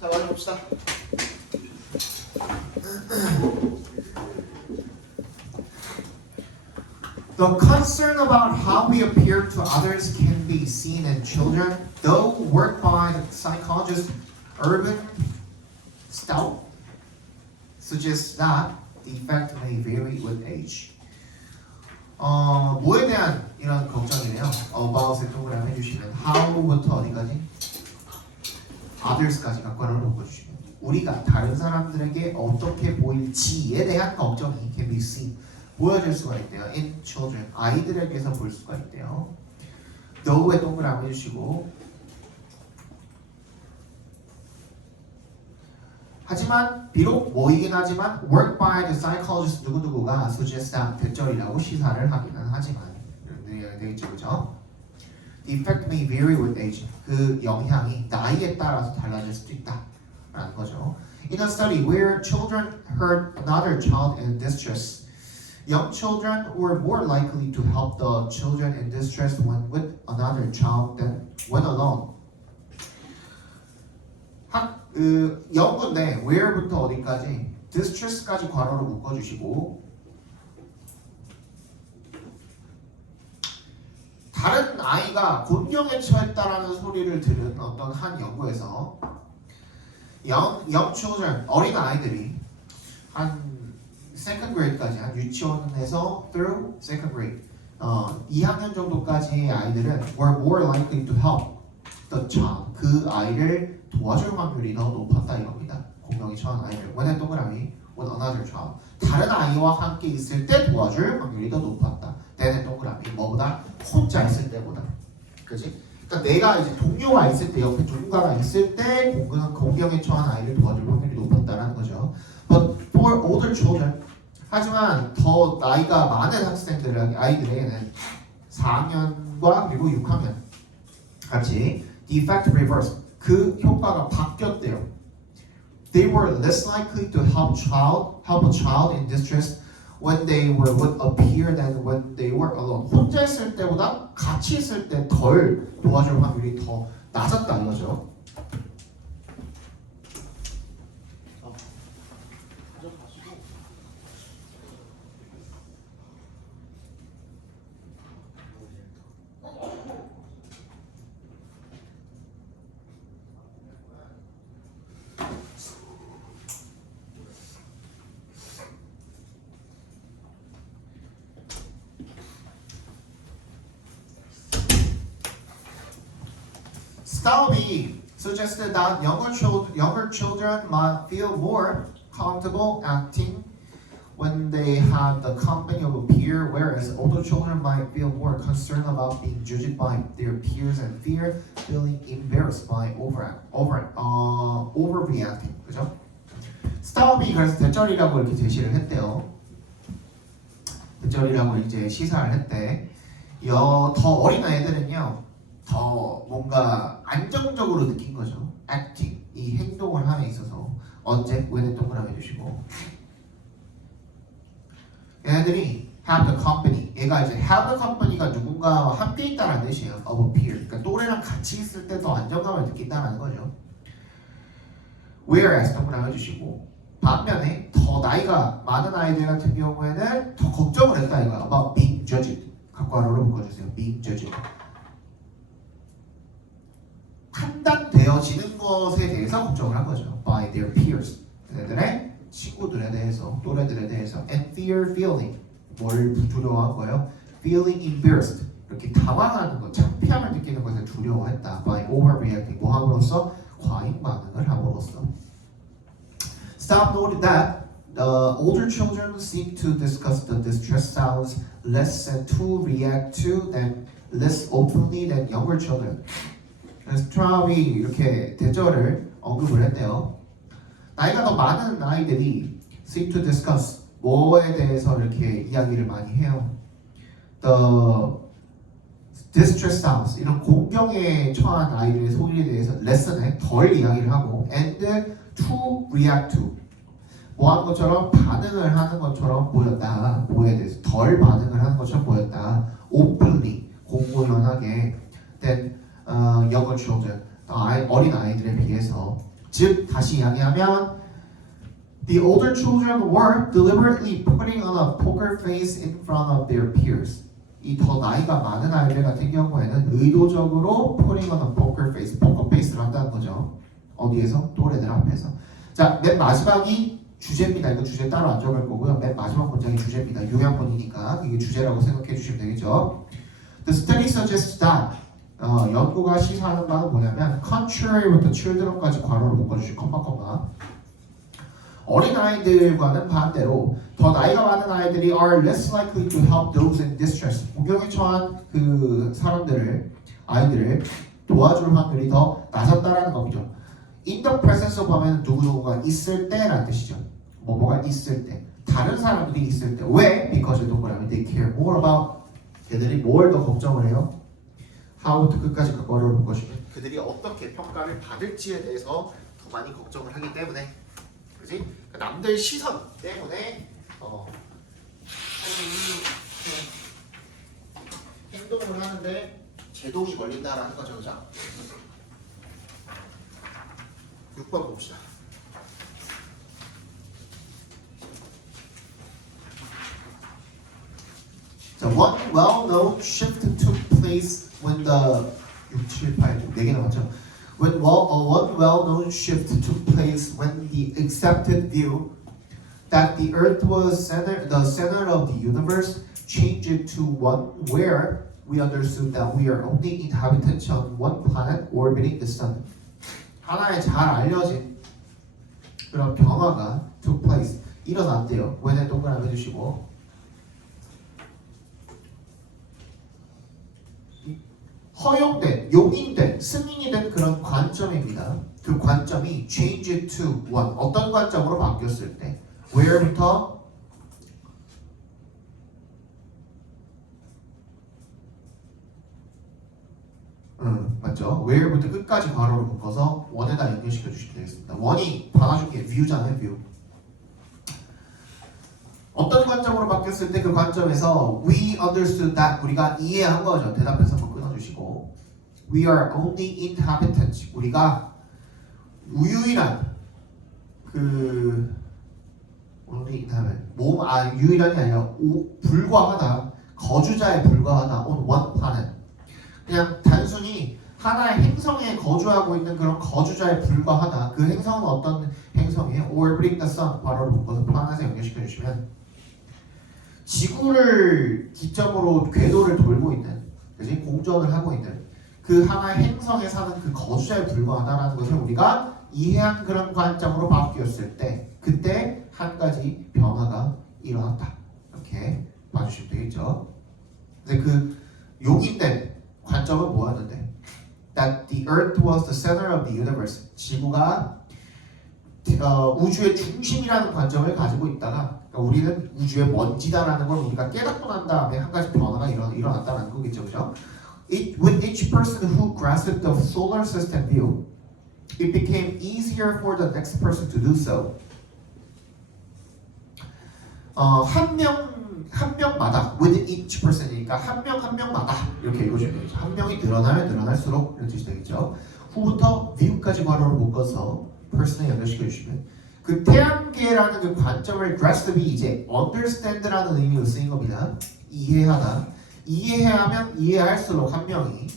자, 많이 봅시다. The concern about how we appear to others can be seen in children, though work by the psychologist Urban Stout suggests that the effect may vary with age. 뭐에 대한 이런 걱정이네요. about에 동그라미 해주시면 how부터 어디까지? others까지 각관을 바꿔주시면 우리가 다른 사람들에게 어떻게 보일지에 대한 걱정이 can be seen 보여질 수가 있대요. in children 아이들에게서 볼 수가 있대요. though에 동그라미 해주시고 하지만 비록 모이긴 하지만 work by the psychologist 누구누구가 suggest that 대절이라고 시사를 하기는 하지만 이런 되겠죠, 그죠? The effect may vary with age. 그 영향이 나이에 따라서 달라질 수도 있다라는 거죠. In a study where children heard another child in distress, young children were more likely to help the children in distress when with another child than when alone. 연구인데 where부터 어디까지 distress까지 괄호로 묶어주시고 다른 아이가 곤경에 처했다라는 소리를 들은 어떤 한 연구에서 young children 어린 아이들이 한 second grade까지 한 유치원에서 through second grade 2학년 정도까지의 아이들은 were more likely to help the child 그 아이를 도와줄 확률이 더 높았다 이겁니다. 공경에 처한 아이를 when 동그라미 with another child 다른 아이와 함께 있을 때 도와줄 확률이 더 높았다. than 동그라미 뭐보다 혼자 있을 때보다 그렇지? 그러니까 내가 이제 동료가 있을 때 옆에 누군가가 있을 때 공경에 처한 아이를 도와줄 확률이 높았다라는 거죠. But for older children 하지만 더 나이가 많은 학생들 아이들에게는 4학년과 그리고 6학년 같이 the effect reverse 그 효과가 바뀌었대요. They were less likely to help a child in distress when they would appear than when they were alone. 혼자 있을 때보다 같이 있을 때 덜 도와줄 확률이 더 낮았다 이거죠. Staubbe suggested that younger children might feel more comfortable acting when they have the company of a peer, whereas older children might feel more concerned about being judged by their peers and fear feeling embarrassed by overreacting. 그죠? 스타우비 그래서 대절이라고 이렇게 제시를 했대요. 대절이라고 이제 시사를 했대. 더 어린 아이들은요. 더 뭔가 안정적으로 느낀 거죠. acting 이 행동을 함에 있어서 언제 when에 동그라미 해주시고 얘네들이 have the company 얘가 이제 have the company가 누군가와 함께 있다는 뜻이에요. of a peer 그러니까 또래랑 같이 있을 때 더 안정감을 느낀다는 거죠. whereas 동그라미 해주시고 반면에 더 나이가 많은 아이들 같은 경우에는 더 걱정을 했다 이거야. about being judged 각괄호로 묶어주세요. being judged 판단되어지는 것에 대해서 걱정을 한 거죠. By their peers. 그들의 친구들에 대해서, 또래들에 대해서. And fear feeling. 뭘 두려워한 거예요? Feeling embarrassed. 이렇게 당황하는 것, 창피함을 느끼는 것을 두려워했다. By overreacting. 뭐 함으로써? 과잉 반응을 함으로써. Staub noted that older children seek to discuss the distress sounds less and to react to them less openly than younger children. 스트라ub이 이렇게 대절을 언급을 했대요. 나이가 더 많은 아이들이 seek to discuss 뭐에 대해서 이렇게 이야기를 많이 해요. The distress sounds 이런 공경에 처한 아이들의 소리에 대해서 lesson에 덜 이야기를 하고 and to react to 뭐 하는 것처럼 반응을 하는 것처럼 보였다. 뭐에 대해서 덜 반응을 하는 것처럼 보였다. openly 공공연하게 then younger children 어린 아이들에 비해서 즉 다시 이야기하면 the older children were deliberately putting on a poker face in front of their peers. 이 더 나이가 많은 아이들 같은 경우에는 의도적으로 putting on a poker face, 포커 페이스를 한다는 거죠. 어디에서? 또래들 앞에서. 자, 맨 마지막이 주제입니다. 이거 주제 따로 안 적을 거고요. 맨 마지막 문장이 주제입니다. 요약문이니까 이게 주제라고 생각해 주시면 되겠죠. The study suggests that 연구가 시사하는 바는 뭐냐면 contrary부터 children까지 괄호로 묶어주시고 컴마 어린아이들과는 반대로 더 나이가 많은 아이들이 are less likely to help those in distress. 공경에 처한 그 아이들을 도와줄 확률이 더 낮았다라는 겁니다. In the presence of 하면 누구누구가 있을 때라는 뜻이죠. 뭐가 있을 때. 다른 사람들이 있을 때. 왜? Because 동그라미 they care more about. 걔들이 뭘 더 걱정을 해요? How부터 끝까지 그거를 묶어주면 그들이 어떻게 평가를 받을지에 대해서 더 많이 걱정을 하기 때문에. 그지? 남들 시선 때문에 행동을 하는데 제동이 걸린다라는 거죠, 그죠? 6번 봅시다. 자, one well-known shift took place when the 6, 7, 8, 4개나 맞죠? When one well-known shift took place when the accepted view that the Earth was the center of the universe changed it to one where we understood that we are only inhabitants on one planet orbiting the sun. 하나의 잘 알려진 그런 변화가 took place 일어났대요. when에 동그라미 해주시고 허용된, 용인된, 승인이 된 그런 관점입니다. 그 관점이 change to one 어떤 관점으로 바뀌었을 때 where부터 맞죠? where부터 끝까지 괄호로 묶어서 원에다 연결시켜 주시면 되겠습니다. 원이 받아준 게 view잖아요, view. 어떤 관점으로 바뀌었을 때 그 관점에서 we understood that 우리가 이해한 거죠. 대답해서 한번 끊어주시고 we are only inhabitants 우리가 유일한 only inhabit 유일한이 아니라 불과하다 거주자에 불과하다 on one planet 그냥 단순히 하나의 행성에 거주하고 있는 그런 거주자에 불과하다. 그 행성은 어떤 행성이에요? orbiting the sun 바로 묶어서 planet에 연결시켜 주시면 지구를 기점으로 궤도를 돌고 있는, 그지? 공전을 하고 있는 그 하나의 행성에 사는 그 거주자에 불과하다라는 것을 우리가 이해한 그런 관점으로 바뀌었을 때, 그때 한 가지 변화가 일어났다. 이렇게 봐주시면 되겠죠. 근데 그 용인된 관점은 뭐였는데? That the Earth was the center of the universe. 지구가 우주의 중심이라는 관점을 가지고 있다가 우리는 우주의 먼지다라는 걸 우리가 깨닫고 난 다음에 한 가지 변화가 일어났다는 거겠죠, 그죠? With each person who grasped the solar system view, it became easier for the next person to do so. 한 명마다 with each person이니까 한 명마다 이렇게 읽어주면 되죠. 한 명이 늘어나면 늘어날수록 이런 뜻이 되겠죠. 후부터 view까지 괄호를 묶어서 person에 연결시켜 주시면 그 태양계라는 그 관점을 grasp이 이제 understand라는 의미로 쓰인 겁니다. 이해하다. 이해하면 이해할수록 한 명이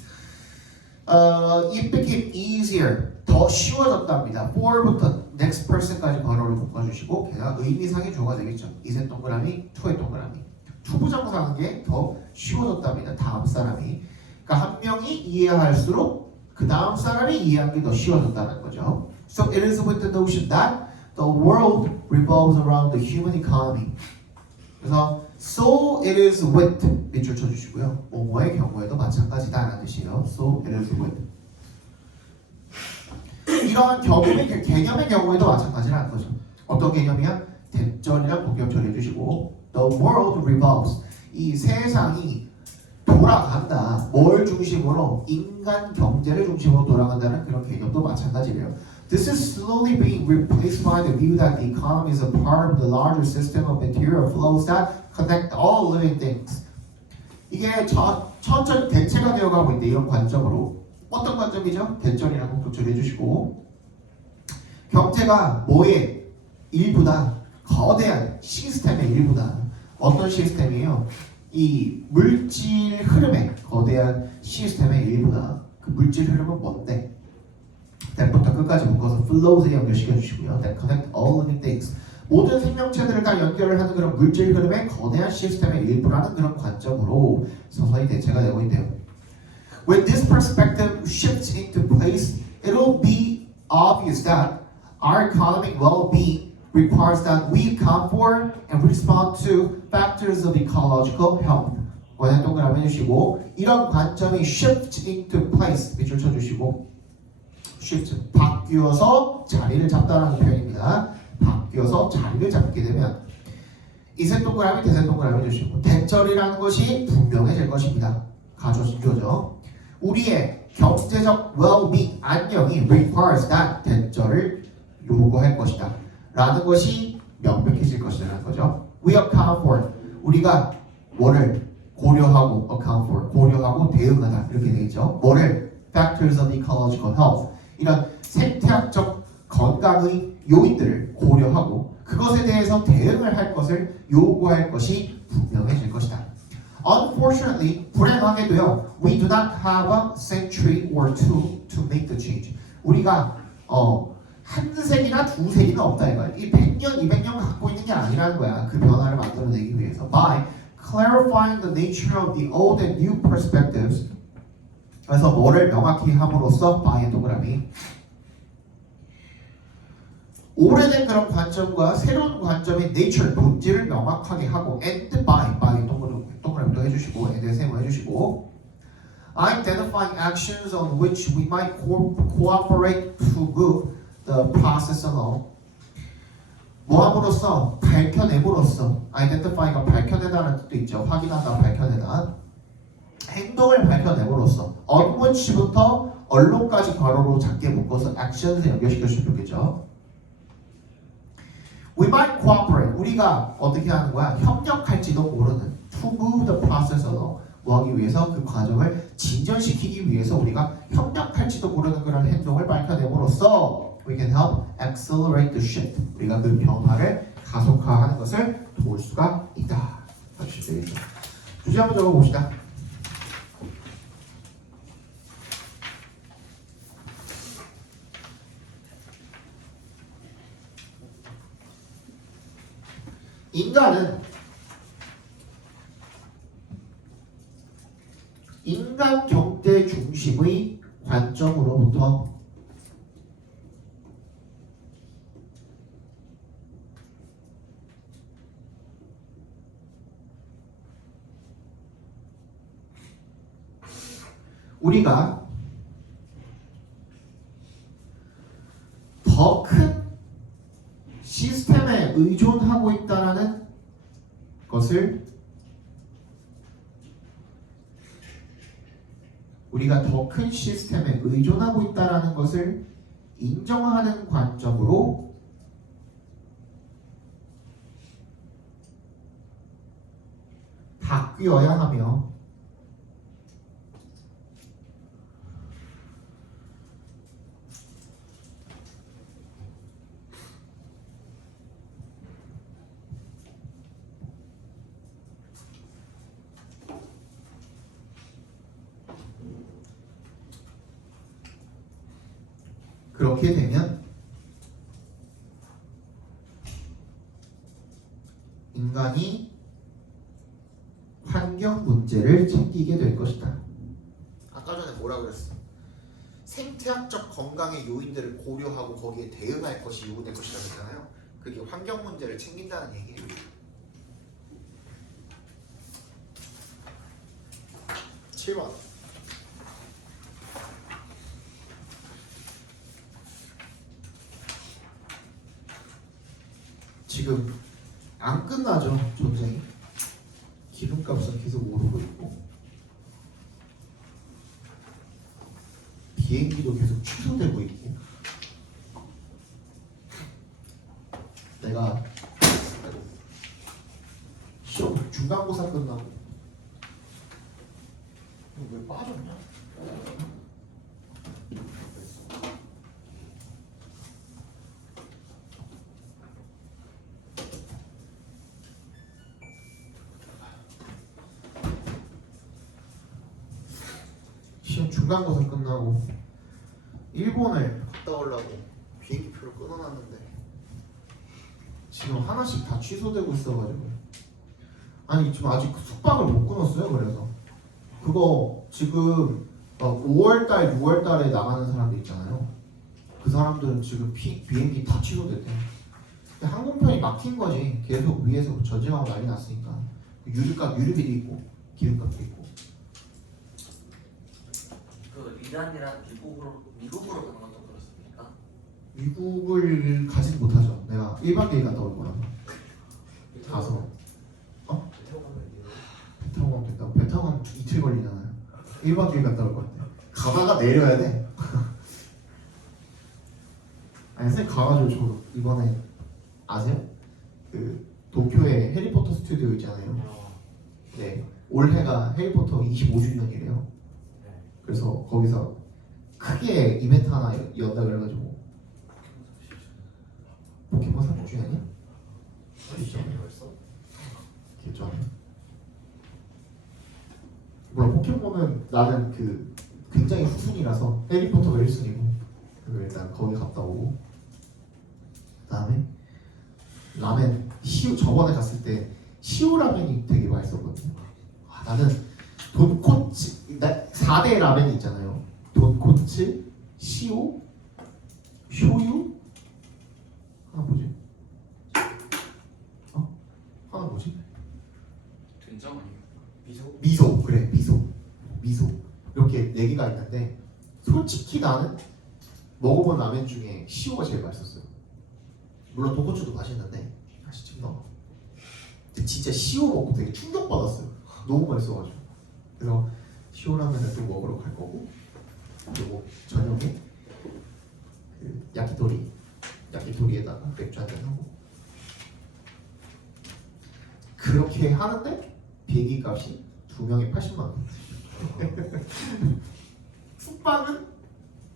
it became easier 더 쉬워졌답니다. for부터 next person까지 괄호를 묶어주시고 게다가 의미상의 조가 되겠죠. 이세 동그라미, to의 동그라미. 투부정사하는 게 더 쉬워졌답니다. 다음 사람이. 그러니까 한 명이 이해할수록 그 다음 사람이 이해하는 게 더 쉬워졌다는 거죠. So it is with the notion that the world revolves around the human economy. 그래서 so it is with 밑줄 쳐주시고요. 뭐뭐의 경우에도 마찬가지다라는 뜻이에요. So it is with. 이런 개념의 경우에도 마찬가지라는 거죠. 어떤 개념이야? 대절이랑 복격 처리해주시고 the world revolves. 이 세상이 돌아간다. 뭘 중심으로? 인간 경제를 중심으로 돌아간다는 그런 개념도 마찬가지래요. This is slowly being replaced by the view that the economy is a part of the larger system of material flows that connect all living things. 이게 천천히 대체가 되어가고 있는데 이런 관점으로 어떤 관점이죠? 대절이라고 도출해 주시고 경제가 뭐의 일부다? 거대한 시스템의 일부다. 어떤 시스템이에요? 이 물질 흐름의 거대한 시스템의 일부다. 그 물질 흐름은 뭔데? that부터 끝까지 묶어서 flows에 연결시켜 주시고요. that connect all living things. 모든 생명체들을 다 연결을 하는 그런 물질 흐름의 거대한 시스템의 일부라는 그런 관점으로 서서히 대체가 되고 있대요. When this perspective shifts into place, it'll be obvious that our economic well-being requires that we account for and respond to factors of ecological health. 원하는 동그라미 해주시고 이런 관점이 shift into place 밑줄 쳐주시고 shift 바뀌어서 자리를 잡다라는 표현입니다. 바뀌어서 자리를 잡게 되면 이색 동그라미 대색 동그라미 해주시고 대절이라는 것이 분명해질 것입니다. 가져주죠. 우리의 경제적 well-being 안녕이 requires that 대절을 요구할 것이다 라는 것이 명백해질 것이라는 거죠. We account for 우리가 뭐를 고려하고 account for 고려하고 대응하다 이렇게 되겠죠. 뭐를 factors of ecological health 이런 생태학적 건강의 요인들을 고려하고 그것에 대해서 대응을 할 것을 요구할 것이 분명해질 것이다. Unfortunately, 불행하게도요, we do not have a century or two to make the change. 우리가 한 세기나 두 세기는 없다 이거야. 이 100년, 200년 갖고 있는 게 아니라는 거야. 그 변화를 만들어내기 위해서. By clarifying the nature of the old and new perspectives. 그래서 뭐를 명확히 함으로써 by의 동그라미. 오래된 그런 관점과 새로운 관점의 nature, 본질을 명확하게 하고 and by 동그라미도 해주시고 and에 세모해주시고 identifying actions on which we might cooperate to move the process along. 뭐함으로써 밝혀냄으로써 identify가 밝혀내다는 뜻도 있죠. 확인하다, 밝혀내다. 행동을 밝혀냄으로써 on which부터 언론까지 괄호로 작게 묶어서 actions에 연결시켜주면 좋겠죠. We might cooperate. 우리가 어떻게 하는 거야? 협력할지도 모르는 to move the process along. 뭐 하기 위해서? 그 과정을 진전시키기 위해서 우리가 협력할지도 모르는 그런 행동을 밝혀냄으로써 we can help accelerate the shift. 우리가 그 변화를 가속화하는 것을 도울 수가 있다. 주제 한번 적어봅시다. 인간은 인간 경제 중심의 관점으로부터 우리가 더 큰 시스템에 의존하고 있다는 것을 우리가 더 큰 시스템에 의존하고 있다는 것을 인정하는 관점으로 바뀌어야 하며 그렇게 되면 인간이 환경 문제를 챙기게 될 것이다. 아까 전에 뭐라 그랬어? 생태학적 건강의 요인들을 고려하고 거기에 대응할 것이 요구될 것이라고 했잖아요. 그게 환경 문제를 챙긴다는 얘기예요. (7번) 지금 안 끝나죠, 전쟁이. 기름값은 계속 오르고 있고 비행기도 계속 취소되고 있고 내가 시험 중간고사 끝나고 왜 빠졌냐? 중간고사 끝나고 일본을 갔다 오려고 비행기표를 끊어놨는데 지금 하나씩 다 취소되고 있어가지고 아니 지금 아직 숙박을 못 끊었어요. 그래서 그거 지금 5월달 6월달에 나가는 사람들 있잖아요. 그 사람들은 지금 비행기 다 취소됐대. 항공편이 막힌 거지. 계속 위에서 전쟁하고 난리 났으니까 유류비도 있고 기름값도 있고. 그 이란이랑 미국으로 가는 것도 그렇습니까? 미국을 가진 못하죠. 내가 1박 2일 갔다 올 거라서. 가서 배 타고 가면 된다고? 배 타고 가면 이틀 걸리잖아요. 1박 2일 갔다 올 것 같아. 가다가 내려야 돼. 아니 선생님 가가지고 저 이번에 아세요? 그 도쿄에 해리포터 스튜디오 있잖아요. 네, 올해가 해리포터 25주년이래요. 그래서 거기서 크게 이벤트 하나 연다 그래가지고 포켓몬 3주년이야? 기억이 물론 포켓몬은 나는 그 굉장히 후순이라서 해리포터가 1순위고 그리고 일단 거기 갔다 오고 그다음에 라멘 시우 저번에 갔을 때 시우 라멘이 되게 맛있었거든요. 나는 돈코츠 4대 라멘이 있잖아요. 돈코츠, 시우, 쇼유 하나 뭐지? 하나 뭐지? 된장 아니에요? 미소 그래 미소 이렇게 4개가 있는데 솔직히 나는 먹어본 라멘 중에 시오가 제일 맛있었어요. 물론 돈코츠도 맛있는데 다시 좀 넣어. 근데 진짜 시오 먹고 되게 충격받았어요. 너무 맛있어가지고. 그래서 시오 라멘을 또 먹으러 갈 거고 그리고 저녁에 그 야키토리에다가 맥주 한잔 하고 그렇게 하는데 비행기 값이 2명에 80만 원. 숙박은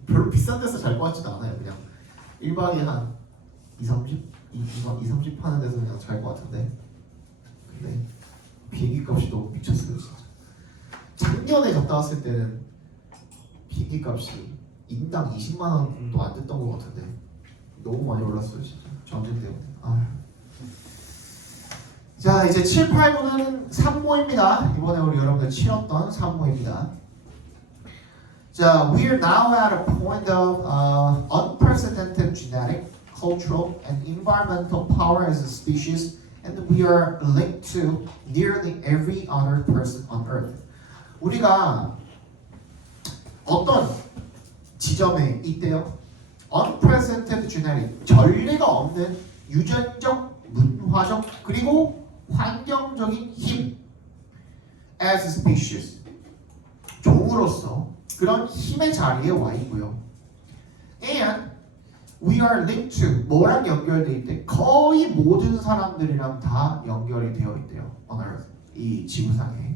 별로 비싼 데서 잘 것 같지도 않아요. 그냥 1박에 한 2-30 하는 데서 그냥 잘 것 같은데 근데 비행기 값이 너무 미쳤어요 진짜. 작년에 갔다 왔을 때는 비행기 값이 인당 20만 원도 안 됐던 것 같은데 너무 많이 올랐어요 진짜 전쟁 때문에. 자 이제 7, 8, 9는 산모입니다. 이번에 우리 여러분들 치렀던 산모입니다. 자, we are now at a point of unprecedented genetic, cultural, and environmental power as a species, and we are linked to nearly every other person on Earth. 우리가 어떤 지점에 있대요? Unprecedented genetic, 전례가 없는 유전적, 문화적, 그리고 환경적인 힘 as a species, 종으로서 그런 힘의 자리에 와 있고요. And we are linked to 뭐랑 연결돼 있대? 거의 모든 사람들이랑 다 연결이 되어 있대요. On Earth, 이 지구상에.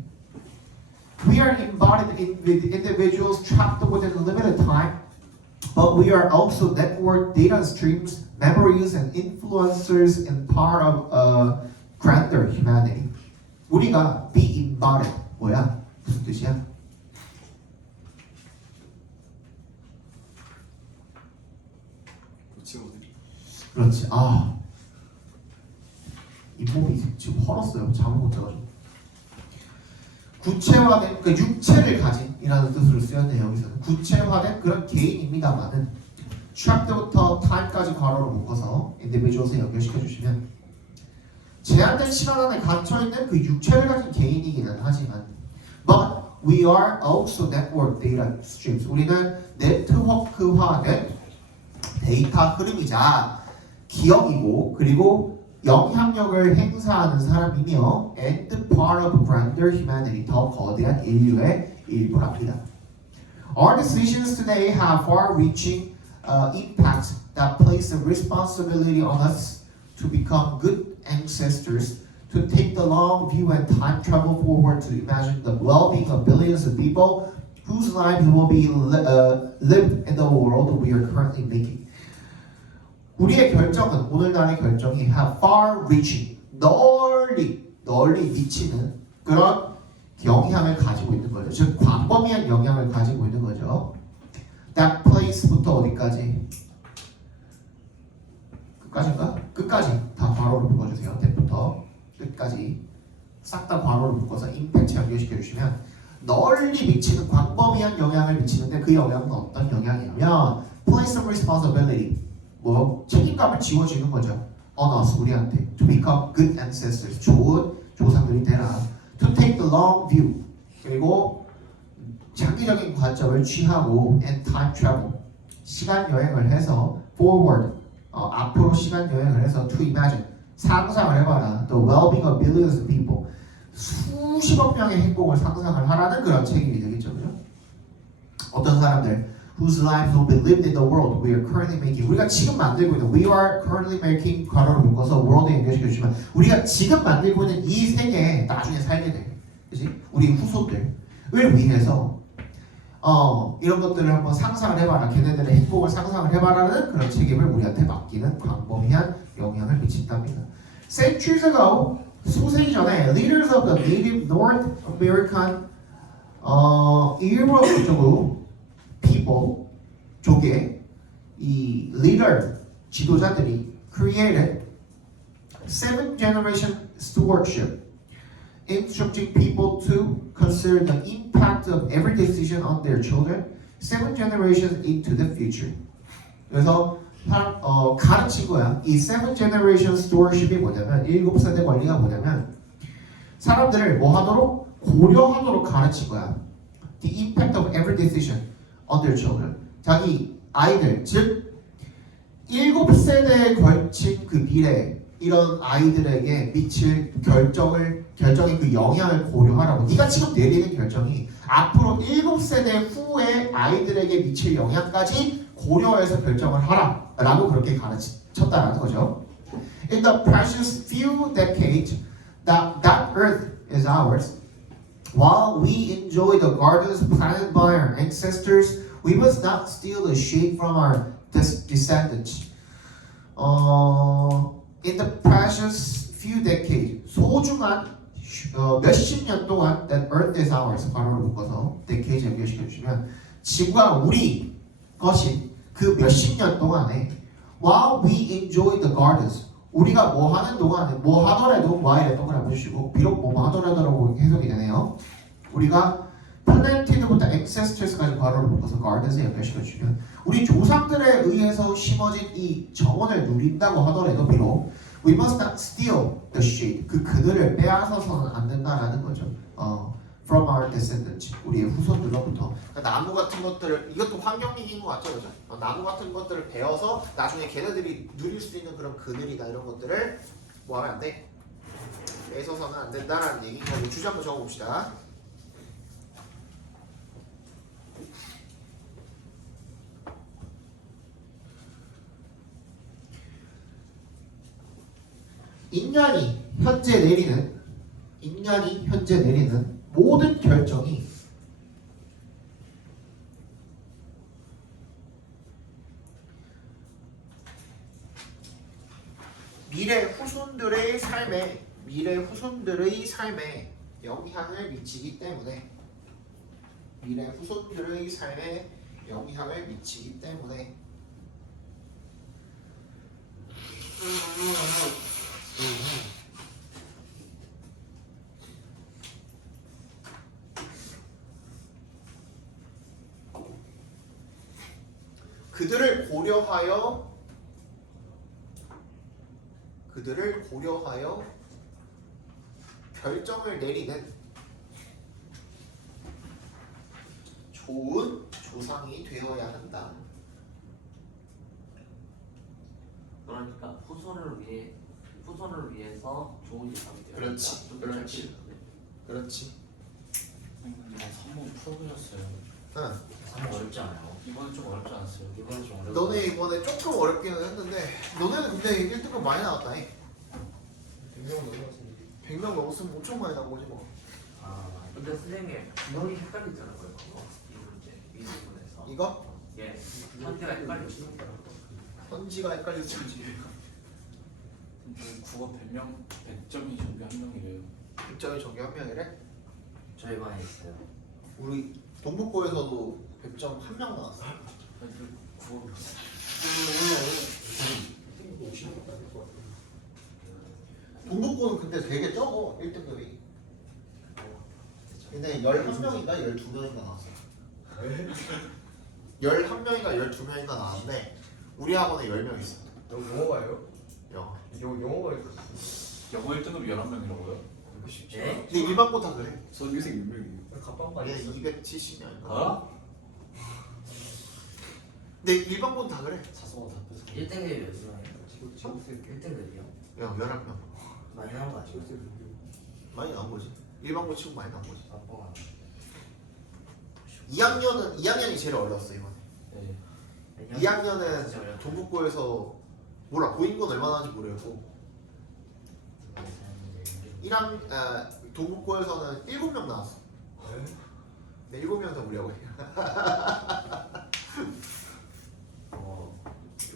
We are embodied in with individuals trapped within a limited time, but we are also network data streams, memories, and influencers and part of a grander humanity. 우리가 be embodied 뭐야? 무슨 뜻이야? 친구들이 그렇지. 잇몸이 지금 헐었어요. 잠을 못 자가지고. 구체화된 그 육체를 가진이라는 뜻으로 쓰였네요. 여기서는 구체화된 그런 개인입니다만은 트랙부터 time까지 괄호로 묶어서 individuals에 연결시켜 주시면 제한된 시간 안에 갇혀 있는 그 육체를 가진 개인이기는 하지만 but we are also network data streams. 우리는 네트워크화된 데이터 흐름이자 기억이고 그리고 영향력을 행사하는 사람이며 and part of grander humanity, 더 거대한 인류의 일부랍니다. Our decisions today have far-reaching impacts that place the responsibility on us to become good ancestors, to take the long view and time travel forward to imagine the well-being of billions of people whose lives will be lived in the world we are currently making. 우리의 결정은 오늘날의 결정이 have far-reaching 널리 미치는 그런 영향을 가지고 있는 거죠. 즉 광범위한 영향을 가지고 있는 거죠. That place부터 어디까지? 끝까지인가? 끝까지 다 괄호로 묶어주세요. that부터 끝까지 싹 다 괄호로 묶어서 임팩트 연결시켜 주시면 널리 미치는 광범위한 영향을 미치는데 그 영향은 어떤 영향이냐면 place of responsibility 뭐 책임감을 지워주는 거죠. on us 우리한테 to become good ancestors 좋은 조상들이 되라. to take the long view 그리고 장기적인 관점을 취하고 and time travel 시간 여행을 해서 forward 앞으로 시간 여행을 해서 to imagine 상상을 해봐라 the well-being of billions of people 수십억 명의 행복을 상상을 하라는 그런 책임이 되겠죠, 그죠? 어떤 사람들 whose lives will be lived in the world we are currently making 우리가 지금 만들고 있는 we are currently making 괄호를 묶어서 world에 연결시켜 주시면 우리가 지금 만들고 있는 이 세계에 나중에 살게 돼, 그지? 우리 후손들을 위해서 이런 것들을 한번 상상을 해봐라. 걔네들의 행복을 상상을 해봐라는 그런 책임을 우리한테 맡기는 광범위한 영향을 미친답니다. Centuries ago, 수세기 전에 leaders of the native North American Europe 쪽으로 people 쪽에 이 leader 지도자들이 created seven generation stewardship. Instructing people to consider the impact of every decision on their children, 7 generations into the future. 그래서 가르친 거야. 이 7 generation stewardship이 뭐냐면 7세대 관리가 뭐냐면 사람들을 뭐 하도록 고려하도록 가르친 거야. The impact of every decision on their children. 자기 아이들 즉 7세대에 걸친 그 미래 이런 아이들에게 미칠 결정의 그 영향을 고려하라고. 네가 지금 내리는 결정이 앞으로 7세대 후의 아이들에게 미칠 영향까지 고려해서 결정을 하라 라고 그렇게 가르쳤다라는 거죠. In the precious few decades that earth is ours, while we enjoy the gardens planted by our ancestors, we must not steal the shade from our descendants. In the precious few decades, 소중한 몇십 년 동안 that earth is ours, 괄호로 묶어서 decades 연결시켜 주시면 지구가 우리 것인 그 몇십 년 동안에 while we enjoy the gardens 우리가 뭐 하는 동안에 뭐 하더라도 while에 동그라미 주시고 비록 뭐 하더라도라고 해석이 되네요. 우리가 플랜티드부터 엑세스트스까지 괄호를 묶어서 gardens에 연결시켜 주시면 우리 조상들에 의해서 심어진 이 정원을 누린다고 하더라도 비록 we must not steal the shade 그 그늘을 빼앗아서는 안 된다라는 거죠. From our descendants 우리의 후손들로부터 그러니까 나무 같은 것들을 이것도 환경얘기인 것 같죠, 그죠? 나무 같은 것들을 베어서 나중에 걔네들이 누릴 수 있는 그런 그늘이나 이런 것들을 뭐 하면 안 돼? 뺏어서는 안 된다라는 얘기니까 주제 한번 적어봅시다. 인간이 현재 내리는 모든 결정이 미래 후손들의 삶에 영향을 미치기 때문에 그들을 고려하여 결정을 내리는 좋은 조상이 되어야 한다. 그러니까 후손을 위해서 좋은 조상이 되어야 그렇지. 한다. 그렇지. 한번 풀어보셨어요? 응. 한번 어렵지 않아요? 이번엔 좀 어렵지 않았어요? 이번엔 좀 어렵지 너네 이번에 조금 어렵기는 했는데 너네는 근데 1등급 많이 나왔다. 100명 넘었으면 엄청 많이 나온 거지 뭐. 근데 선생님 분명히 헷갈리잖아요. 그거 이 부분에서 이거? 예, 현재가 헷갈렸어. 현지가 헷갈렸지. 국어 100점이 정규 한 명이래요. 100점이 정규 한 명이래? 저희 반에 있어요. 우리 동북고에서도 100점 한 명 나왔어. 구워. 동북고는 근데 되게 적어 1등급이. 근데 11명인가 12명인가 나왔어. 11명인가 12명인가 나왔는데 우리 학원에 10명 있어. 영어가요? 영어. 영어가 있어. 영어 1등급 11명이라고요? 그거 쉽지 네? 않아. 근데 일반고 다 그래. 전교생 몇 명이에요? 갑방반 얘 있어. 270명인가. 어? 근데 일반고는 다 그래. 자소가 다 뺏어. 1등급이 몇 명이에요? 지구생 1등급이요? 야 11명. 많이 나온 거 아니에요? 많이 나온 거지. 일반고 치고 많이 나온 거지. 아빠가. 2학년이 제일 어려웠어 이번에. 네. 2학년은 동북고에서 몰라 고인권 얼마나 하는지 모르겠고 동북고에서는 7명 나왔어. 네 7명 다 우리하고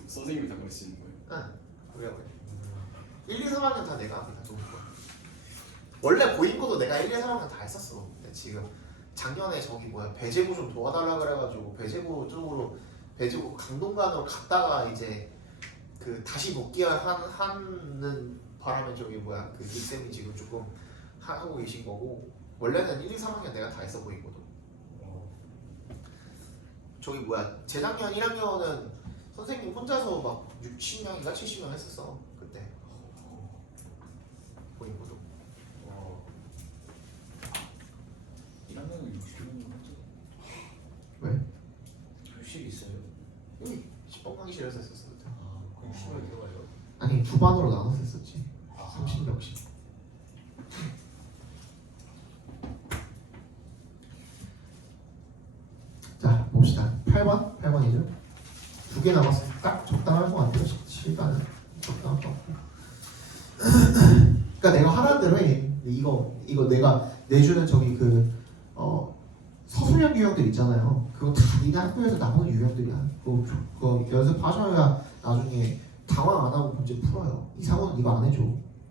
선생님이 다 그러시는 거예요? 응 우리하고 1, 2, 3학년 다 내가 합니다. 동북고 원래 고인고도 내가 1, 2, 3학년 다 했었어. 근데 지금 작년에 저기 뭐야 배제고 좀 도와달라 그래가지고 배제고 쪽으로 배제고 강동관으로 갔다가 이제 그 다시 복귀하는 바람에 저기 뭐야 그 닉쌤이 지금 조금 하고 계신 거고 원래는 1, 2, 3학년 내가 다 했어 보이거든. 저기 뭐야 재작년 1학년은 선생님 혼자서 막 60명인가 70명 했었어 그때 보이거든. 1학년은 60명 했죠. 왜? 교실 있어요? 여기 10번 강의실에서 했었어 그때. 그럼 10월 들어가요? 아니 두 반으로 나눠서 했었지. 아. 30명씩. 자 봅시다. 8번이죠. 두 개 남았어. 딱 적당할 것 같아요. 시간은 적당할 것 같고. 그러니까 내가 하라는 대로 해. 이거 내가 내주는 저기 서술형 유형들 있잖아요. 그거 다 니네 학교에서 나오는 유형들이야. 그거 연습하셔야 나중에 당황 안 하고 문제 풀어요. 이상호는 이거 안 해줘.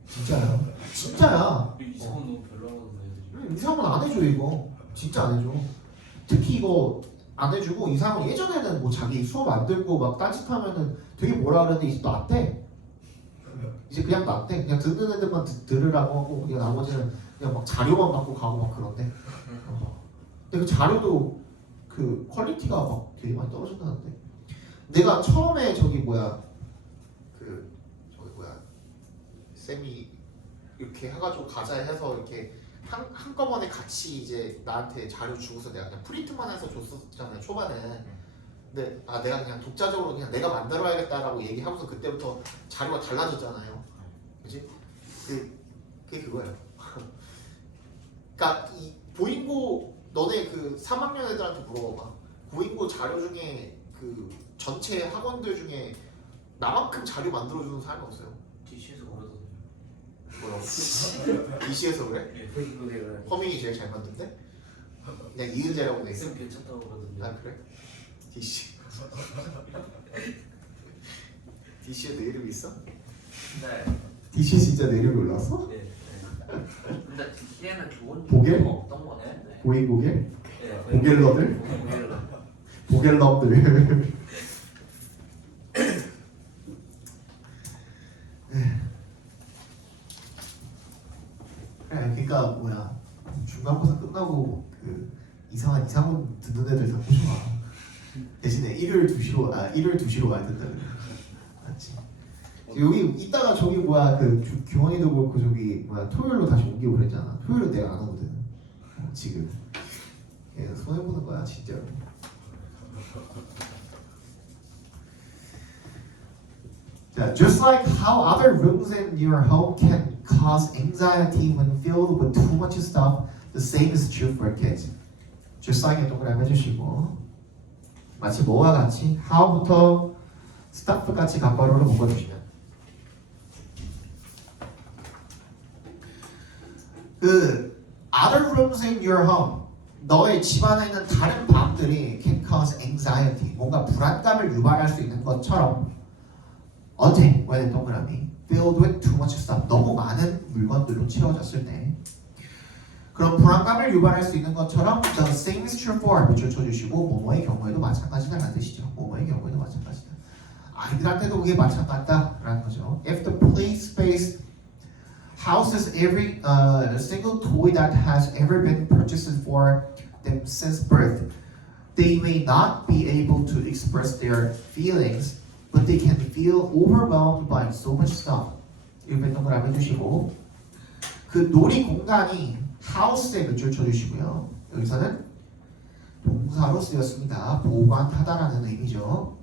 진짜야. 진짜야. 이상은 너무 별로라고 애들이. 이상은 안 해줘 이거. 진짜 안 해줘. 특히 이거 안 해주고 이상은 예전에는 뭐 자기 수업 안 듣고 막 딴짓하면은 되게 뭐라 그랬는데 이제 놨대. 이제 그냥 놨대. 그냥 듣는 애들만 들으라고 하고 그냥 나머지는 그냥 막 자료만 갖고 가고 막 그런데. 근데 그 자료도 그 퀄리티가 막 되게 많이 떨어진다는데. 내가 처음에 저기 뭐야 쌤이 이렇게 해가지고 가자 해서 이렇게 한꺼번에 같이 이제 나한테 자료 주고서 내가 그냥 프린트만 해서 줬었잖아요 초반에. 근데 내가 그냥 독자적으로 그냥 내가 만들어야겠다라고 얘기하고서 그때부터 자료가 달라졌잖아요. 그지? 그게 그거예요. 그러니까 이 보인고 너네 그 3학년 애들한테 물어봐봐. 보인고 자료 중에 그 전체 학원들 중에 나만큼 자료 만들어주는 사람이 없어요. DC에서 그러던데. 뭐라고? DC에서 그래? 그게 허밍이 제일 잘 만든데? 그냥 이은재라고 돼 있어. 쌤 괜찮다고 그러던데. 아 그래? DC. DC에 내 이름이 있어? 네. DC 진짜 내 이름이 올라왔어? 네. 근데 DC에는 좋은 보겔? 정보가 없던 거네. 네. 보이보겔? 네. 보겔러들? 보겔러. 보겔럽들. 그래, 그러니까 뭐야 중간고사 끝나고 그 이상한 듣는 애들 다 꼬셔봐. 대신에 일요일 2시로 와야 된다 그래. 맞지? 여기 이따가 저기 뭐야 그 규원이도 그렇고 저기 뭐야 토요일로 다시 옮기고 그랬잖아. 토요일은 내가 안 오거든. 지금. 얘가 손해 보는 거야 진짜로. 자, just like how other rooms in your home can cause anxiety when filled with too much stuff, the same is true for kids. just like에 동그라미 해주시고 마치 뭐와 같이 how부터 stuff 같이 갑바로로 묶어주시면 그 other rooms in your home 너의 집안에 있는 다른 방들이 can cause anxiety 뭔가 불안감을 유발할 수 있는 것처럼 언제 when 동그라미 filled with too much stuff 너무 많은 물건들로 채워졌을 때 그런 불안감을 유발할 수 있는 것처럼 the same is true for 밑줄 쳐주시고 뭐뭐의 경우에도 마찬가지다라는 뜻이죠. 뭐뭐의 경우에도 마찬가지다. 아이들한테도 그게 마찬가지다라는 거죠. If the play space houses every single toy that has ever been purchased for them since birth, they may not be able to express their feelings, but they can feel overwhelmed by so much stuff. 이렇게 동그라미 해주시고 그 놀이 공간이 house에 밑줄 쳐주시고요. 여기서는 동사로 쓰였습니다. 보관하다라는 의미죠.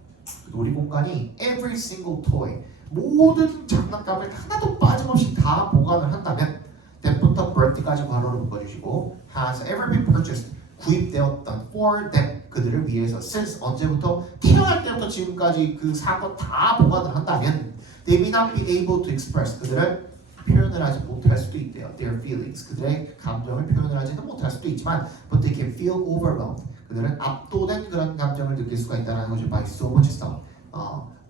그 놀이 공간이 every single toy 모든 장난감을 하나도 빠짐없이 다 보관을 한다면 that부터 birth까지 괄호로 묶어주시고 has ever been purchased 구입되었던 for them 그들을 위해서 since 언제부터 태어날 때부터 지금까지 그 사건 다 보관을 한다면 they may not be able to express 그들을 표현을 하지 못할 수도 있대요. Their feelings 그들의 감정을 표현을 하지는 못할 수도 있지만 but they can feel overwhelmed 그들은 압도된 그런 감정을 느낄 수가 있다는 거죠. By so much stuff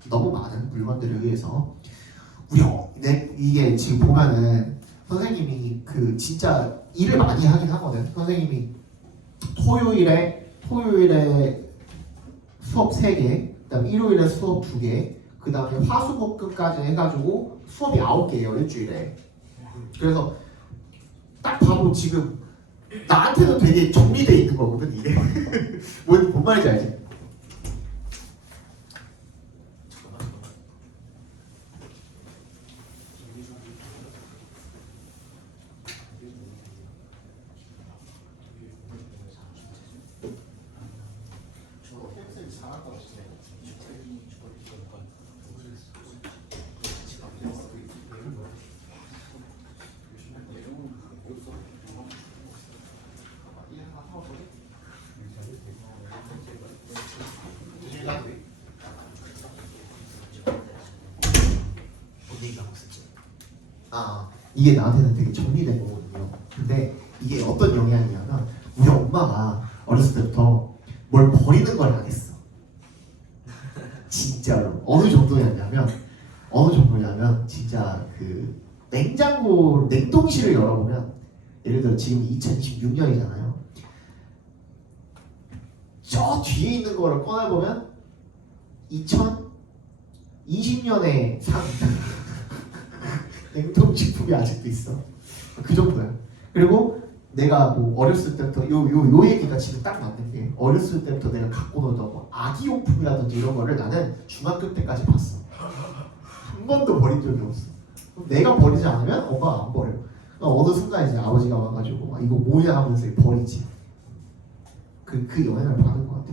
너무 많은 물건들에 의해서 이게 지금 보면은 선생님이 그 진짜 일을 많이 하긴 하거든. 선생님이 토요일에 수업 3개, 그다음에 일요일에 수업 2개, 그다음에 화수목금까지 해가지고 수업이 9개예요 일주일에. 그래서 딱 봐도 지금 나한테는 되게 정리돼 있는 거거든 이게. 뭔 말인지 알지? 이게 나한테는 되게 정리된 거거든요. 근데 이게 어떤 영향이냐면 우리 엄마가 어렸을 때부터 뭘 버리는 걸 안 했어. 진짜로 어느 정도냐면 진짜 그 냉동실을 열어보면 예를 들어 지금 2026년이잖아요. 저 뒤에 있는 거를 꺼내보면 2020년에 산 냉동식품이 아직도 있어. 그 정도야. 그리고 내가 뭐 어렸을 때부터 요 얘기가 지금 딱 맞는 게 어렸을 때부터 내가 갖고 놀던 뭐 아기용품이라든지 이런 거를 나는 중학교 때까지 봤어. 한 번도 버린 적이 없어. 내가 버리지 않으면 엄마가 안 버려. 어느 순간 이제 아버지가 와가지고 이거 뭐냐 하면서 버리지. 그 영향을 받은 것 같아.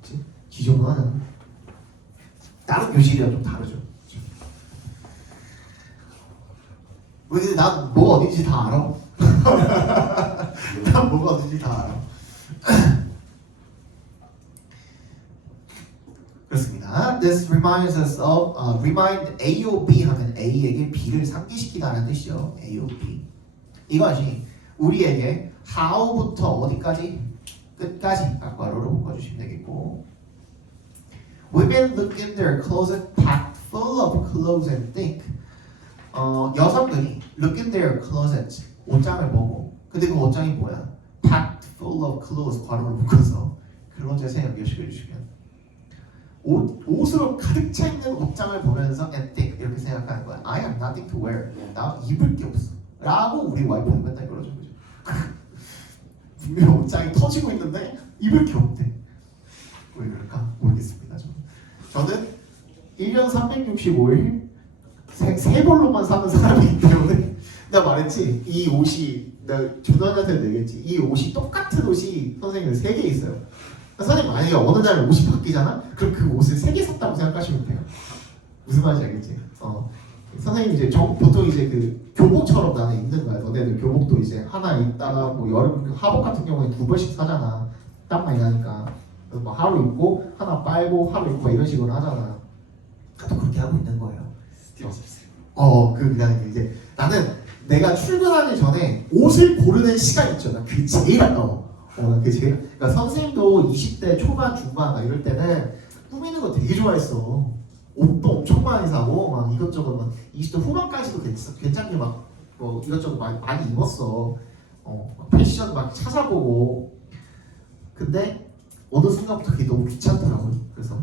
그치? 지저분하잖아. 다른 교실이랑 좀 다르죠. 근데 난 뭐가 어딘지 다 알아. 난 뭐가 어딘지 다 알아. 그렇습니다. This reminds us of remind A or B 하면 A에게 B를 상기시키다는 뜻이죠. A or B. 이것이 우리에게 how부터 어디까지 끝까지 괄호로 묶어주시면 되겠고. Women look in their closet packed full of clothes and think. 여성들이 look in their closet 옷장을 보고 근데 그 옷장이 뭐야? packed full of clothes 괄호로 묶어서 그런 생각 요식해 주시면 옷으로 가득 차 있는 옷장을 보면서 and think 이렇게 생각하는 거야. I have nothing to wear. 나 입을 게 없어. 라고 우리 와이프는 맨날 그러죠. 분명 옷장이 터지고 있는데 입을 게 없대. 왜 그럴까? 모르겠습니다. 저는 1년 365일 세 벌로만 사는 사람이기 때문에 내가 말했지 이 옷이 내가 준원한테도 얘기했지 이 옷이 똑같은 옷이 선생님 3개 있어요. 선생님 만약에 어느 날 옷이 바뀌잖아? 그럼 그 옷을 3개 샀다고 생각하시면 돼요. 무슨 말인지 알겠지? 선생님 이제 보통 이제 그 교복처럼 나는 입는 거야. 너네들 교복도 이제 하나 입다가 뭐 여름 하복 같은 경우에 2벌씩 사잖아. 땀 많이 나니까. 그래서 뭐 하루 입고 하나 빨고 하루 입고 이런 식으로 하잖아. 나도 그렇게 하고 있는 거예요. 그냥 이제 나는 내가 출근하기 전에 옷을 고르는 시간 있잖아. 그게 제일 아까워. 그러니까 선생님도 20대 초반 중반 막 이럴 때는 꾸미는 거 되게 좋아했어. 옷도 엄청 많이 사고 막 이것저것 막 20대 후반까지도 괜찮게 막 뭐 이것저것 많이 입었어. 패션 막 찾아보고. 근데 어느 순간부터 그게 너무 귀찮더라고요. 그래서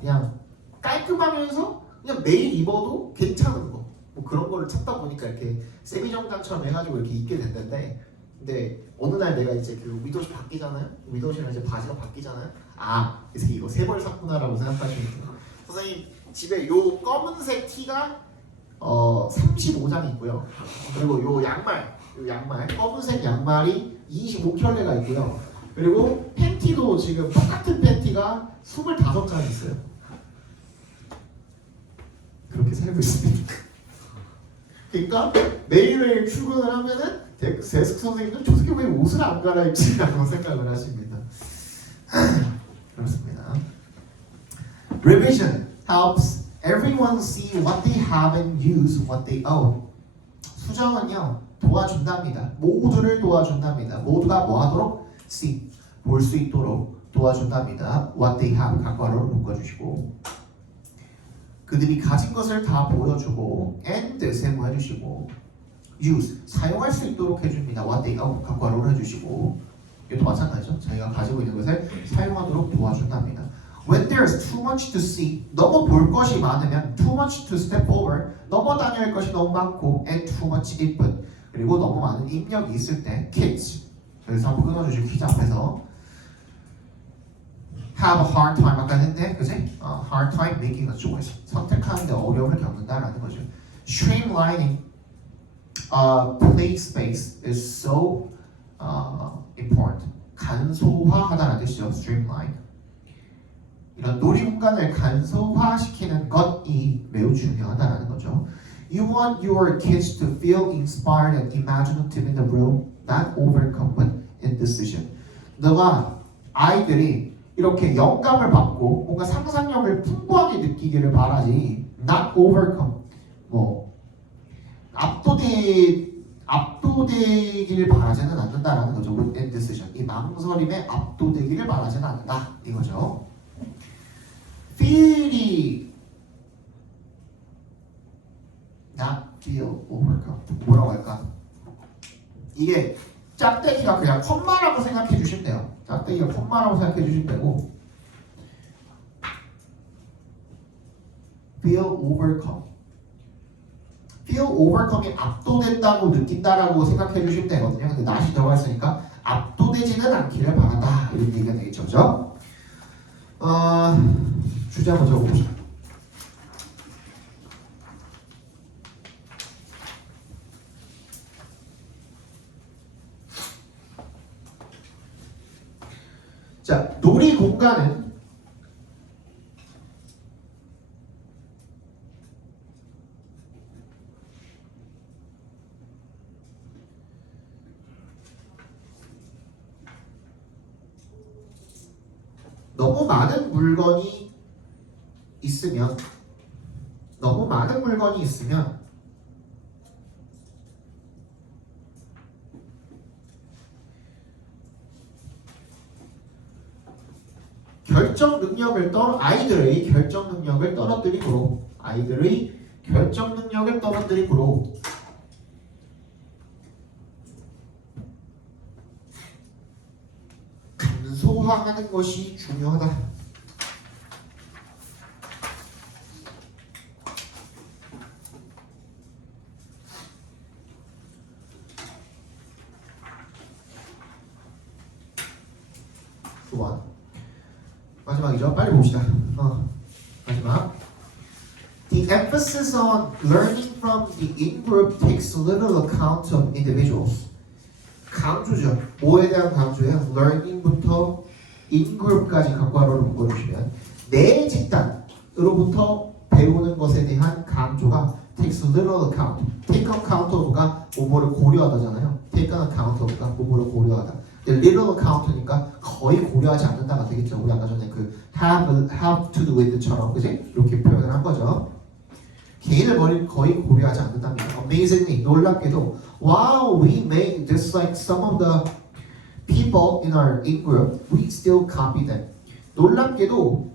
그냥 깔끔하면서 그냥 매일 입어도 괜찮은 거. 뭐 그런 거를 찾다 보니까 이렇게 세미정장처럼 해가지고 이렇게 입게 됐는데, 근데 어느 날 내가 이제 그 위도시 바뀌잖아요. 위도시랑 이제 바지가 바뀌잖아요. 아, 이 새끼 이거 세 벌 샀구나라고 생각하시면 돼요. 선생님 집에 요 검은색 티가 35장 있고요. 그리고 요 양말 검은색 양말이 25켤레가 있고요. 그리고 팬티도 지금 똑같은 팬티가 25장 있어요. 그렇게 살고 있습니다. 그러니까 매일매일 출근을 하면은 대숙 선생님은 저 새끼 왜 옷을 안 갈아입지라고 생각을 하십니다. 그렇습니다. Revision helps everyone see what they have and use what they own. 수정은요 도와준답니다. 모두를 도와준답니다. 모두가 뭐하도록? see, 볼 수 있도록 도와준답니다. what they have, 각괄호를 묶어주시고, 그들이 가진 것을 다 보여주고, and 세무해주시고, use, 사용할 수 있도록 해줍니다. what they own, 각괄호를 해주시고, 이것도 마찬가지죠. 자기가 가지고 있는 것을 사용하도록 도와준답니다. When there's too much to see, 너무 볼 것이 많으면 too much to step over, 넘어다녀야 할 것이 너무 많고, and too much input, 그리고 너무 많은 입력이 있을 때 kids, 여기서 한번 끊어주시고 퀴즈 앞에서 have a hard time, 아까 했네, 그지? hard time making a choice, 선택하는데 어려움을 겪는다라는 거죠. Streamlining play space is so important. 간소화하다는 뜻이죠. Streamline. 이런 놀이 공간을 간소화시키는 것이 매우 중요하다는 거죠. You want your kids to feel inspired and imaginative in the room, not overcome with indecision. 너가 아이들이 이렇게 영감을 받고 뭔가 상상력을 풍부하게 느끼기를 바라지, not overcome, 뭐 압도되기를 바라지는 않는다라는 거죠. with indecision. 이 망설임에 압도되기를 바라지는 않는다 이거죠. feel이 not feel overcome, 뭐라고 할까? 이게 짝대기가 그냥 컴마라고 생각해 주시면 돼요. 짝대기가 컴마라고 생각해 주시면 되고, feel overcome, feel overcome이 압도된다고 느낀다라고 생각해 주시면 되거든요. 근데 not이 들어가 있으니까 압도되지는 않기를 바란다 이런 얘기가 되겠죠, 그죠? 주제 한번 적어보자. 자, 놀이 공간은 너무 많은 물건이 있으면 아이들의 결정 능력을 떨어뜨리므로 간소화하는 것이 중요하다. 마지막이죠. 빨리 봅시다. 마지막. The emphasis on learning from the in-group takes little account of individuals. 강조죠. 뭐에 대한 강조예요? learning부터 in-group까지 각괄호를 묶어주시면 내 집단으로부터 배우는 것에 대한 강조가 takes little account. take account of가 뭐뭐를 고려하다잖아요. take an account of가 뭐뭐를 고려하다. little account니까 거의 고려하지 않는다가 되겠죠. 우리 아까 전에 그 have to do with처럼, 그지? 이렇게 표현을 한 거죠. 개인을 거의 고려하지 않는답니다. Amazingly, 놀랍게도, wow, we made just like some of the people in our in-group, we still copy them. 놀랍게도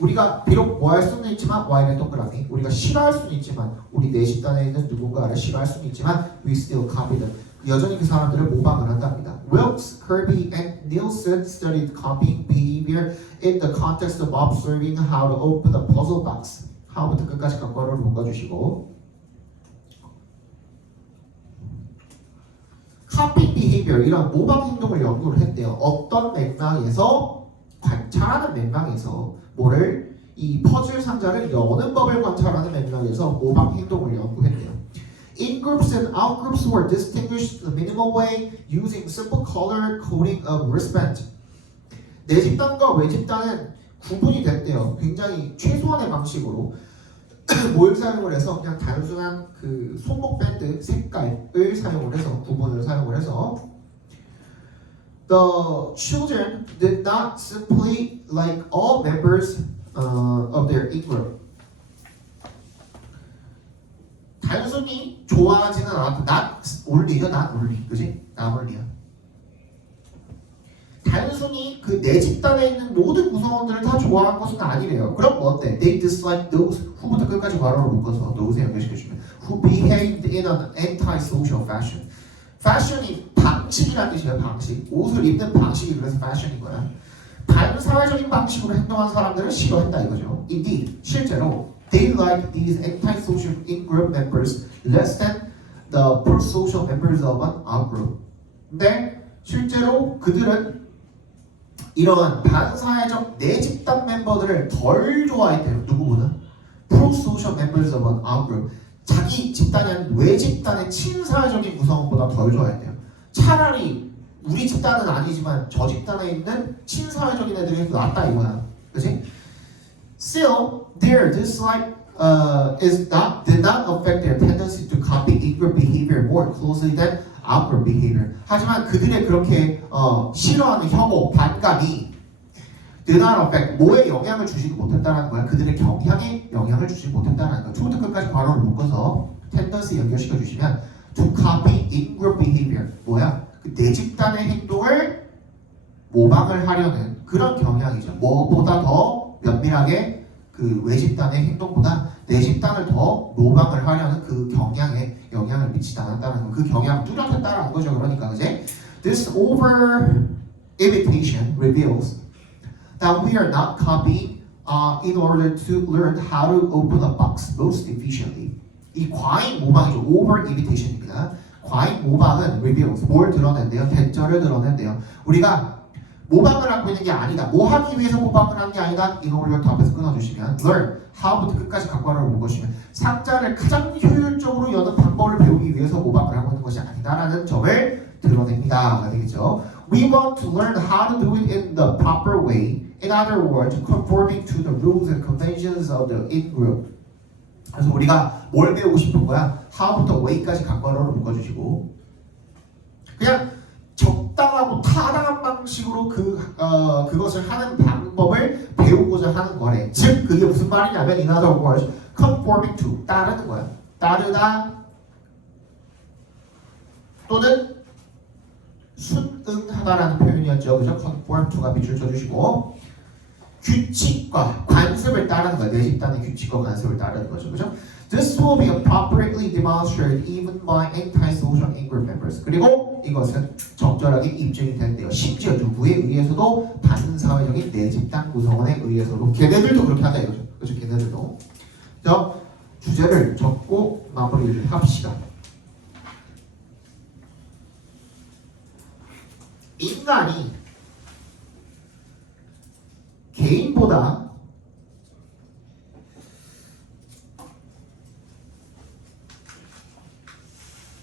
우리가 비록 뭐 할 수는 있지만 Y는 동그라미 우리가 싫어할 수는 있지만 우리 내 집단에 있는 누군가를 싫어할 수는 있지만 we still copy them. 여전히 그 사람들을 모방을 한답니다. Wilkes, Kirby, and Nielsen studied copying behavior in the context of observing how to open a puzzle box. 하부터 끝까지 각과를 묶어주시고 copying behavior 이런 모방 행동을 연구를 했대요. 어떤 맥락에서 관찰하는 맥락에서 뭐를 이 퍼즐 상자를 여는 법을 관찰하는 맥락에서 모방 행동을 연구했대요. In-groups and out-groups were distinguished in a minimal way using simple color coding of wristband. 내 집단과 외 집단은 구분이 됐대요. 굉장히 최소한의 방식으로 뭘 사용을 해서 그냥 단순한 그 손목 밴드 색깔을 사용을 해서 구분을 사용을 해서 The children did not simply like all members of their in-group. 단순히 좋아하지는 않았다. not only요, not only, 그지? not only요. 단순히 그 내 집단에 있는 모든 구성원들을 다 좋아한 것은 아니래요. 그럼 뭔데? They disliked those who부터 끝까지 괄호를 묶어서 those에 연결시켜주면 who behaved in an anti-social fashion. fashion이 방식이라는 뜻이에요. 방식. 옷을 입는 방식이 그래서 fashion인 거야. 반사회적인 방식으로 행동한 사람들을 싫어한다 이거죠. Indeed, 실제로 they liked these anti-social in-group members less than the pro-social members of an out-group. 근데 실제로 그들은 이러한 반사회적 내 집단 멤버들을 덜 좋아했대요. 누구보다? pro-social members of an out-group. 자기 집단이 아닌 외 집단의 친사회적인 구성원보다 덜 좋아했대요. 차라리 우리 집단은 아니지만 저 집단에 있는 친사회적인 애들이 낫다 이거야. 그치? Still, their dislike did not affect their tendency to copy in-group behavior more closely than out-group behavior. 하지만 그들의 그렇게 싫어하는 혐오, 반감이 did not affect 뭐에 영향을 주지도 못했다는 거야. 그들의 경향에 영향을 주지 못했다는 거야. 초부터 끝까지 괄호를 묶어서 tendency 연결시켜 주시면 to copy in-group behavior 뭐야? 그 내 집단의 행동을 모방을 하려는 그런 경향이죠. 뭐보다 더 면밀하게 그 외 집단의 행동보다 내 집단을 더 모방을 하려는 그 경향에 영향을 미치지 않았다는 거. 그 경향 뚜렷했다는 거죠. 그러니까 그제 This over imitation reveals that we are not copying in order to learn how to open a box most efficiently. 이 과잉 모방이죠. over imitation입니다. 과잉 모방은 reveals 뭘 드러낸대요? 대절을 드러낸대요. 우리가 모방을 하고 있는 게 아니다. 뭐 하기 위해서 모방을 하는 게 아니다. in order to 앞에서 끊어주시면 learn how부터 끝까지 각과를 묶으시면 상자를 가장 효율적으로 여는 방법을 배우기 위해서 모방을 하고 있는 것이 아니다라는 점을 드러냅니다. 되겠죠? We want to learn how to do it in the proper way. In other words, conforming to the rules and conventions of the in-group. 그래서 우리가 뭘 배우고 싶은 거야? how부터 way까지 각과를 묶어주시고 그냥 적당하고 타당한 방식으로 그것을 하는 방법을 배우고자 하는 거래. 즉 그게 무슨 말이냐면 in other words, conforming to 따르는 거야. 따르다 또는 순응하다라는 표현이었죠. 그죠? conform to가 밑줄 쳐주시고 규칙과 관습을 따르는 거야. 내 집단의 규칙과 관습을 따르는 거죠. 그죠? This will be appropriately demonstrated even by anti-social in-group members. 그리고 이것은 적절하게 입증이 된대요. 심지어 누구에 의해서도 반사회적인 내 집단 구성원에 의해서도 걔네들도 그렇게 한다 이거죠. 그죠? 걔네들도. 자, 주제를 적고 마무리를 합시다. 인간이 개인보다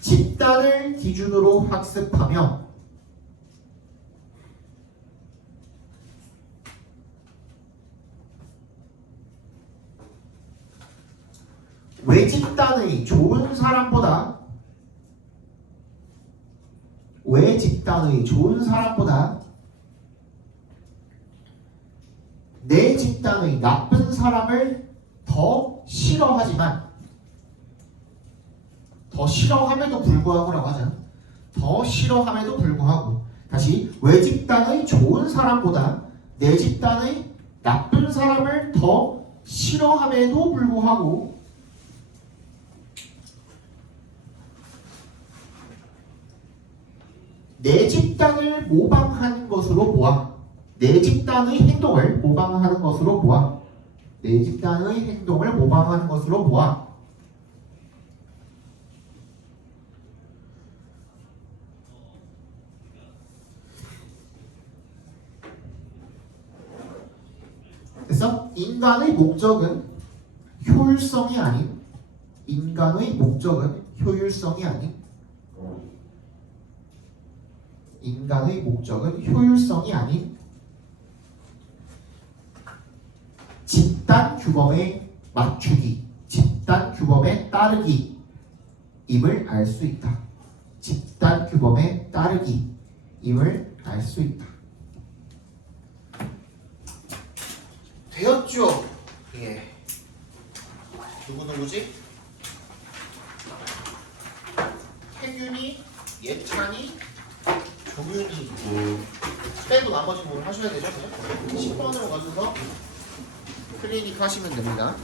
집단을 기준으로 학습하며 외 집단의 좋은 사람보다 내 집단의 나쁜 사람을 더 싫어하지만 더 싫어함에도 불구하고라고 하잖아. 더 싫어함에도 불구하고 다시 외 집단의 좋은 사람보다 내 집단의 나쁜 사람을 더 싫어함에도 불구하고 내 집단을 모방하는 것으로 보아. 내 집단의 행동을 모방하는 것으로 보아. 내 집단의 행동을 모방하는 것으로 보아. 그래서 인간의 목적은 효율성이 아닌 인간의 목적은 효율성이 아닌 인간의 목적은 효율성이 아닌 집단 규범에 맞추기, 집단 규범에 따르기 임을 알 수 있다. 집단 규범에 따르기 임을 알 수 있다. 되었죠? 예. 누구지? 태균이, 예찬이, 조윤이 빼고 나머지 부분 하셔야 되죠? 그죠? 10번으로 가셔서 클리닉 하시면 됩니다.